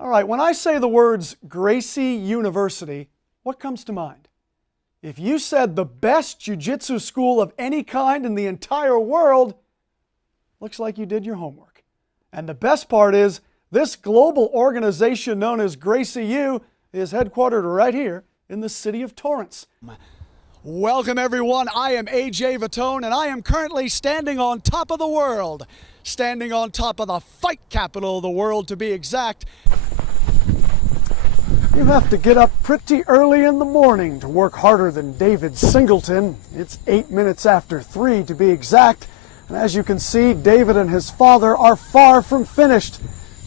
All right, when I say the words Gracie University, what comes to mind? If you said the best jiu-jitsu school of any kind in the entire world, looks like you did your homework. And the best part is, this global organization known as Gracie U is headquartered right here in the city of Torrance. Welcome everyone, I am AJ Vittone and I am currently standing on top of the world. Standing on top of the fight capital of the world to be exact. You have to get up pretty early in the morning to work harder than David Singleton. It's 8 minutes after 3 to be exact. And as you can see, David and his father are far from finished.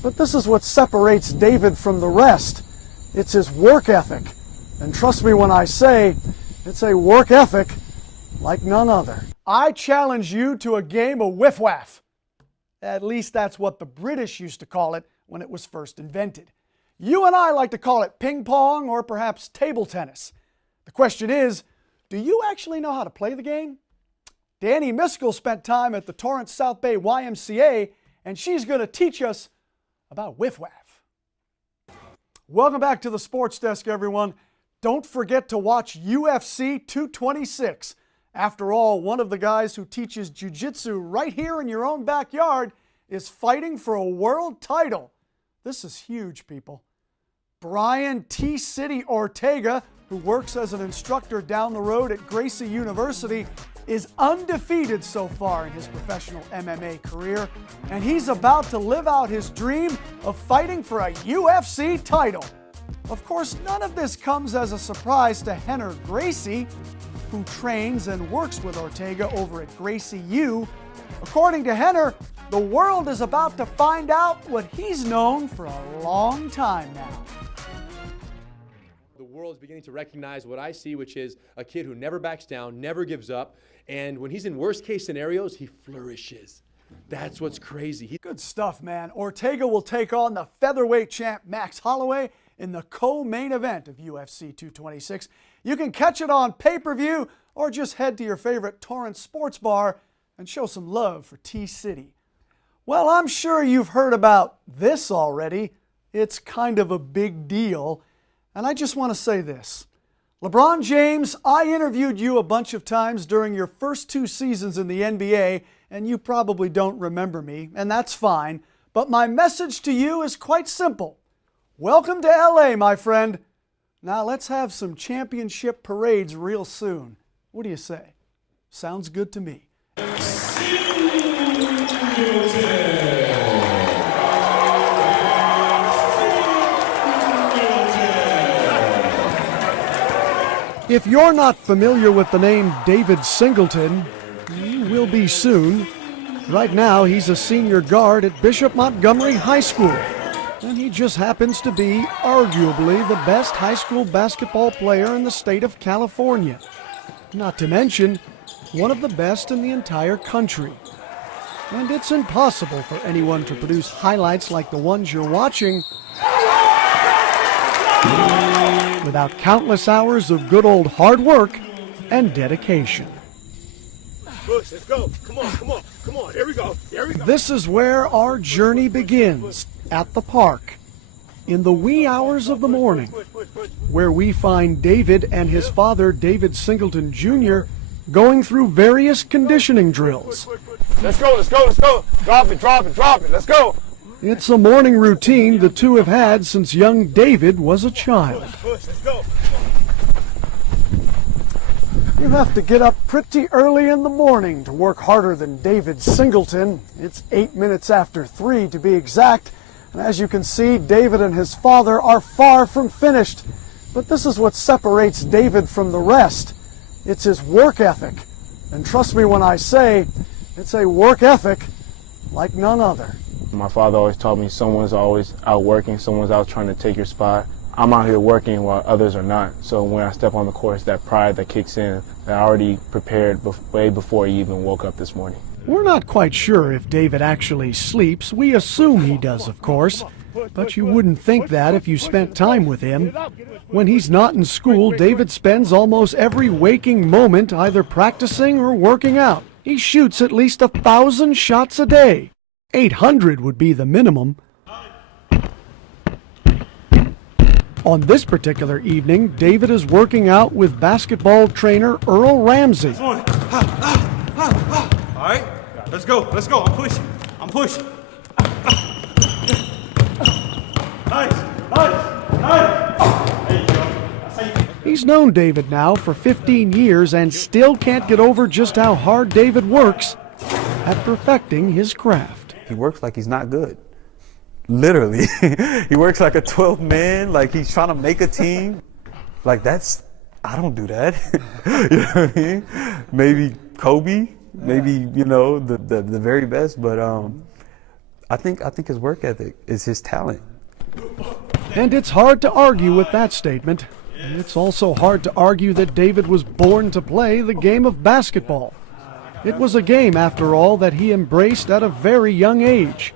But this is what separates David from the rest. It's his work ethic. And trust me when I say, it's a work ethic like none other. I challenge you to a game of whiff-waff. At least that's what the British used to call it when it was first invented. You and I like to call it ping pong or perhaps table tennis. The question is, do you actually know how to play the game? Danny Miskell spent time at the Torrance South Bay YMCA and she's going to teach us about whiff-waff. Welcome back to the Sports Desk, everyone. Don't forget to watch UFC 226. After all, one of the guys who teaches jiu-jitsu right here in your own backyard is fighting for a world title. This is huge, people. Brian T-City Ortega, who works as an instructor down the road at Gracie University, is undefeated so far in his professional MMA career, and he's about to live out his dream of fighting for a UFC title. Of course, none of this comes as a surprise to Henner Gracie, who trains and works with Ortega over at Gracie U. According to Henner, the world is about to find out what he's known for a long time now. The world is beginning to recognize what I see, which is a kid who never backs down, never gives up, and when he's in worst case scenarios, he flourishes. That's what's crazy. Good stuff, man. Ortega will take on the featherweight champ Max Holloway in the co-main event of UFC 226. You can catch it on pay-per-view or just head to your favorite Torrance sports bar and show some love for T-City. Well, I'm sure you've heard about this already. It's kind of a big deal. And I just want to say this. LeBron James, I interviewed you a bunch of times during your first 2 seasons in the NBA, and you probably don't remember me, and that's fine. But my message to you is quite simple. Welcome to LA, my friend. Now let's have some championship parades real soon. What do you say? Sounds good to me. If you're not familiar with the name David Singleton, you will be soon. Right now, he's a senior guard at Bishop Montgomery High School. And he just happens to be arguably the best high school basketball player in the state of California. Not to mention, one of the best in the entire country. And it's impossible for anyone to produce highlights like the ones you're watching without countless hours of good old hard work and dedication. Push, let's go. Come on. Here we go. This is where our journey begins, at the park, in the wee hours of the morning, where we find David and his father, David Singleton Jr., going through various conditioning drills. Let's go. Drop it. Let's go. It's a morning routine the two have had since young David was a child. Push, let's go. You have to get up pretty early in the morning to work harder than David Singleton. It's 8 minutes after 3 to be exact. And as you can see, David and his father are far from finished. But this is what separates David from the rest. It's his work ethic. And trust me when I say, it's a work ethic like none other. My father always taught me someone's always out working, someone's out trying to take your spot. I'm out here working while others are not. So when I step on the course, that pride that kicks in, that I already prepared way before he even woke up this morning. We're not quite sure if David actually sleeps. We assume he does, of course. But you wouldn't think that if you spent time with him. When he's not in school, David spends almost every waking moment either practicing or working out. He shoots at least 1,000 shots a day. 800 would be the minimum. On this particular evening, David is working out with basketball trainer Earl Ramsey. All right, let's go. I'm pushing. Nice. There you go. He's known David now for 15 years and still can't get over just how hard David works at perfecting his craft. He works like he's not good. Literally. He works like a 12th man, like he's trying to make a team. Like I don't do that. You know what I mean? Maybe Kobe, maybe, the very best, but I think his work ethic is his talent. And it's hard to argue with that statement. It's also hard to argue that David was born to play the game of basketball. It was a game, after all, that he embraced at a very young age.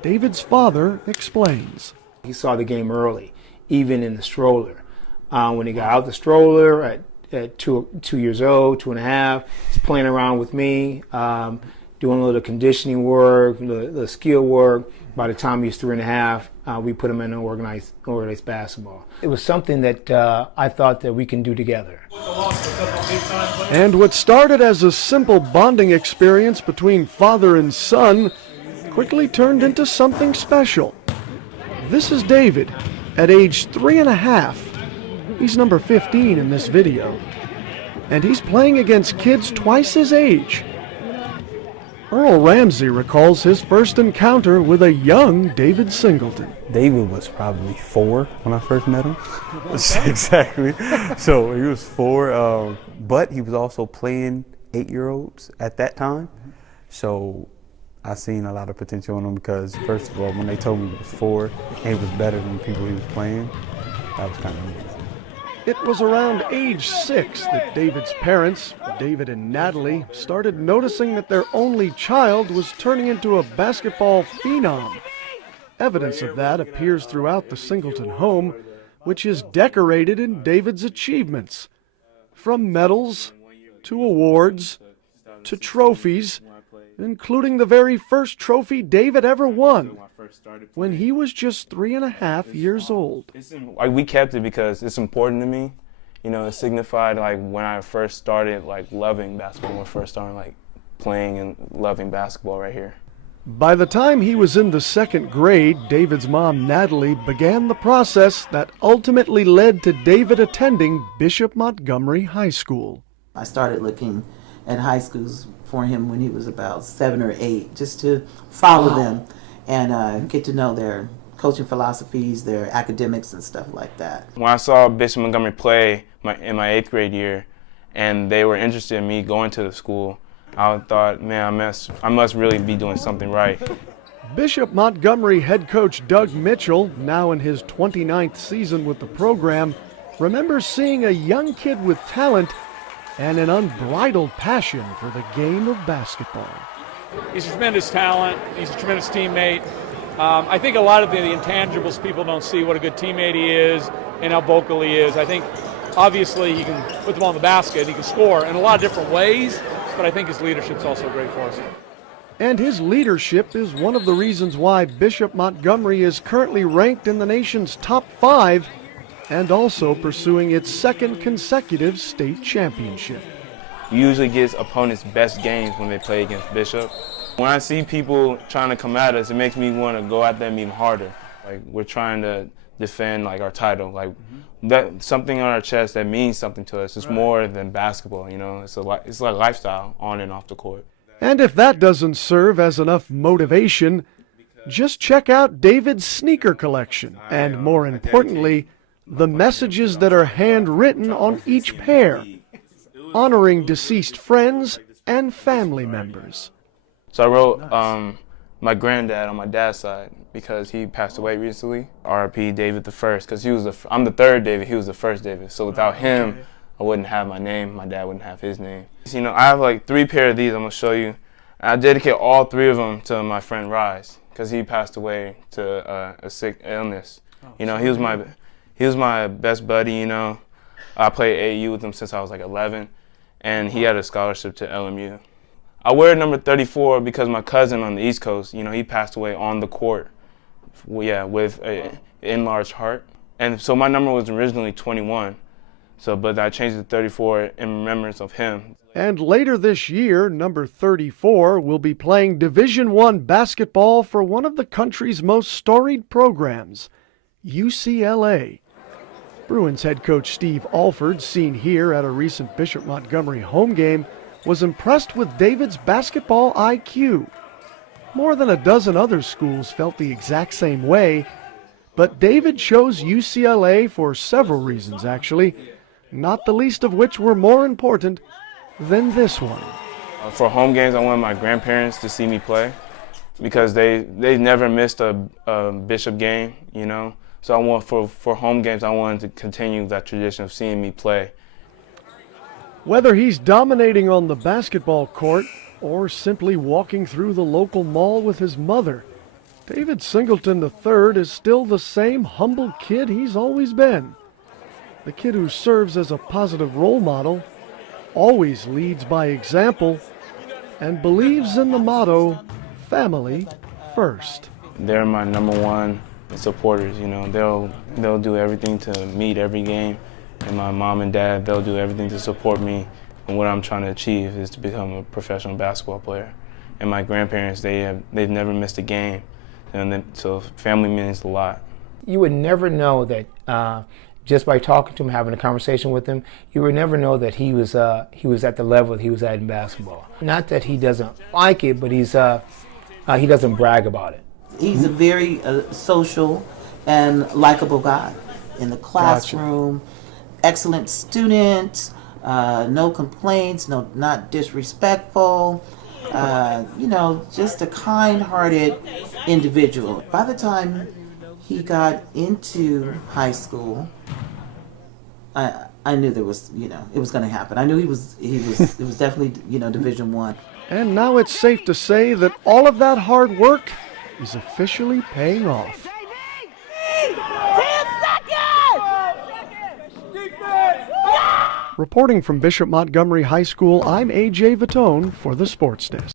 David's father explains. He saw the game early, even in the stroller. When he got out the stroller at 2 years old, 2.5, he's playing around with me, doing a little conditioning work, the skill work. By the time he was 3.5, we put him in organized basketball. It was something that I thought that we can do together. And what started as a simple bonding experience between father and son quickly turned into something special. This is David at age 3.5. He's number 15 in this video. And he's playing against kids twice his age. Earl Ramsey recalls his first encounter with a young David Singleton. David was probably 4 when I first met him. Exactly. So he was 4, but he was also playing 8-year-olds at that time. So I seen a lot of potential in him because, first of all, when they told me he was 4 and he was better than the people he was playing, that was kind of amazing. It was around age 6 that David's parents, David and Natalie, started noticing that their only child was turning into a basketball phenom. Evidence of that appears throughout the Singleton home, which is decorated in David's achievements. From medals, to awards, to trophies, including the very first trophy David ever won, when he was just 3.5 years old. We kept it because it's important to me. It signified when I first started loving basketball, when I first started playing and loving basketball right here. By the time he was in the 2nd grade, David's mom, Natalie, began the process that ultimately led to David attending Bishop Montgomery High School. I started looking at high schools for him when he was about 7 or 8, just to follow them and get to know their coaching philosophies, their academics and stuff like that. When I saw Bishop Montgomery play in my 8th grade year, and they were interested in me going to the school, I thought, man, I must really be doing something right. Bishop Montgomery head coach Doug Mitchell, now in his 29th season with the program, remembers seeing a young kid with talent and an unbridled passion for the game of basketball. He's a tremendous talent. He's a tremendous teammate. I think a lot of the intangibles, people don't see what a good teammate he is and how vocal he is. I think obviously he can put them on the basket. He can score in a lot of different ways, but I think his leadership's also great for us. And his leadership is one of the reasons why Bishop Montgomery is currently ranked in the nation's top 5 and also pursuing its 2nd consecutive state championship. Usually gets opponents' best games when they play against Bishop. When I see people trying to come at us, it makes me want to go at them even harder. We're trying to defend our title, that something on our chest that means something to us. It's more than basketball, it's like lifestyle on and off the court. And if that doesn't serve as enough motivation, just check out David's sneaker collection, and more importantly, the messages that are handwritten on each pair, honoring deceased friends and family members. So I wrote my granddad on my dad's side because he passed away recently. R.I.P. David the First, because I'm the 3rd David, he was the 1st David. So without him, I wouldn't have my name, my dad wouldn't have his name. I have 3 pair of these I'm gonna show you. And I dedicate all 3 of them to my friend Rise, because he passed away to a sick illness. He was my best buddy, I played AAU with him since I was 11, and he had a scholarship to LMU. I wear number 34 because my cousin on the East Coast, he passed away on the court, with an enlarged heart. And so my number was originally 21. So, but I changed it to 34 in remembrance of him. And later this year, number 34 will be playing Division I basketball for one of the country's most storied programs, UCLA. Bruins head coach Steve Alford, seen here at a recent Bishop Montgomery home game, was impressed with David's basketball IQ. More than a dozen other schools felt the exact same way, but David chose UCLA for several reasons, actually, not the least of which were more important than this one. For home games, I wanted my grandparents to see me play because they never missed a Bishop game, you know. So I want for home games, I wanted to continue that tradition of seeing me play. Whether he's dominating on the basketball court or simply walking through the local mall with his mother, David Singleton III is still the same humble kid he's always been. The kid who serves as a positive role model, always leads by example, and believes in the motto, family first. They're my number one supporters, you know. They'll do everything to meet every game. And my mom and dad, they'll do everything to support me. And what I'm trying to achieve is to become a professional basketball player. And my grandparents, they've never missed a game. And so family means a lot. You would never know that just by talking to him, having a conversation with him, you would never know that he was at the level that he was at in basketball. Not that he doesn't like it, but he doesn't brag about it. He's a very social and likable guy in the classroom. Gotcha. Excellent student, no complaints, not disrespectful. You know, just a kind-hearted individual. By the time he got into high school, I knew there was, you know, it was going to happen. I knew it was definitely, you know, Division I. And now it's safe to say that all of that hard work is officially paying off. Reporting from Bishop Montgomery High School, I'm A.J. Vittone for the Sports Desk.